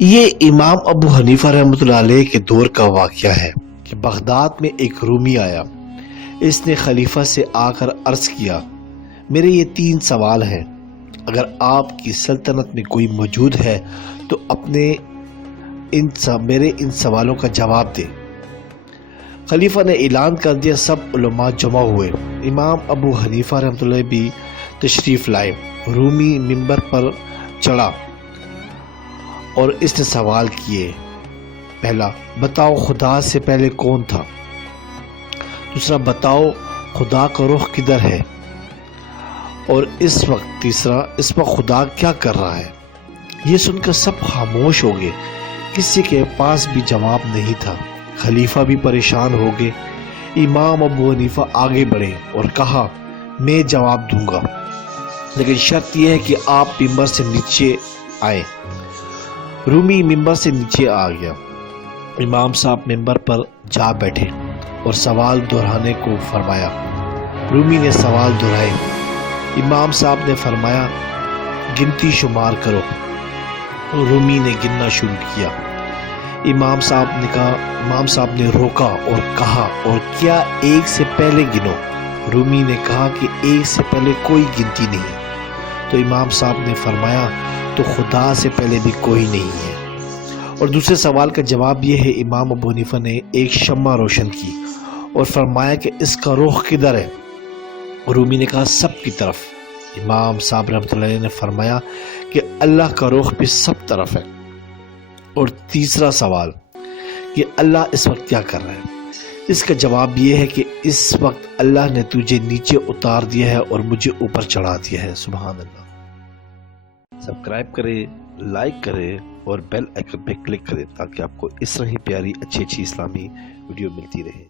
یہ امام ابو حنیفہ رحمۃ اللہ علیہ کے دور کا واقعہ ہے کہ بغداد میں ایک رومی آیا۔ اس نے خلیفہ سے آ کر عرض کیا، میرے یہ 3 سوال ہیں، اگر آپ کی سلطنت میں کوئی موجود ہے تو میرے ان سوالوں کا جواب دے۔ خلیفہ نے اعلان کر دیا، سب علماء جمع ہوئے۔ امام ابو حنیفہ رحمۃ اللہ بھی تشریف لائے۔ رومی منبر پر چڑھا اور اس نے سوال کیے، پہلا، بتاؤ خدا سے پہلے کون تھا؟ دوسرا، بتاؤ خدا کا رخ کدھر ہے؟ اور تیسرا، اس وقت خدا کیا کر رہا ہے؟ یہ سن کر سب خاموش ہو گئے، کسی کے پاس بھی جواب نہیں تھا۔ خلیفہ بھی پریشان ہو گئے۔ امام ابو حنیفہ آگے بڑھے اور کہا، میں جواب دوں گا، لیکن شرط یہ ہے کہ آپ ممبر سے نیچے آئیں۔ رومی ممبر سے نیچے آ گیا۔ امام صاحب ممبر پر جا بیٹھے اور سوال دہرانے کو فرمایا۔ رومی نے سوال دہرائے۔ امام صاحب نے فرمایا، گنتی شمار کرو۔ رومی نے گننا شروع کیا۔ امام صاحب نے روکا اور کہا، اور کیا 1 سے پہلے گنو؟ رومی نے کہا کہ 1 سے پہلے کوئی گنتی نہیں۔ تو امام صاحب نے فرمایا، تو خدا سے پہلے بھی کوئی نہیں ہے۔ اور دوسرے سوال کا جواب یہ ہے، امام ابو حنیفہ نے ایک شمع روشن کی اور فرمایا کہ اس کا رخ کدھر ہے؟ رومی نے کہا، سب کی طرف۔ امام صاحب رحمۃ اللہ علیہ نے فرمایا کہ اللہ کا رخ بھی سب طرف ہے۔ اور تیسرا سوال کہ اللہ اس وقت کیا کر رہا ہے؟ اس کا جواب یہ ہے کہ اس وقت اللہ نے تجھے نیچے اتار دیا ہے اور مجھے اوپر چڑھا دیا ہے۔ سبحان اللہ۔ سبسکرائب کریں، لائک کریں اور بیل آئیکن پہ کلک کریں تاکہ آپ کو اس طرح ہی پیاری اچھی اسلامی ویڈیو ملتی رہے۔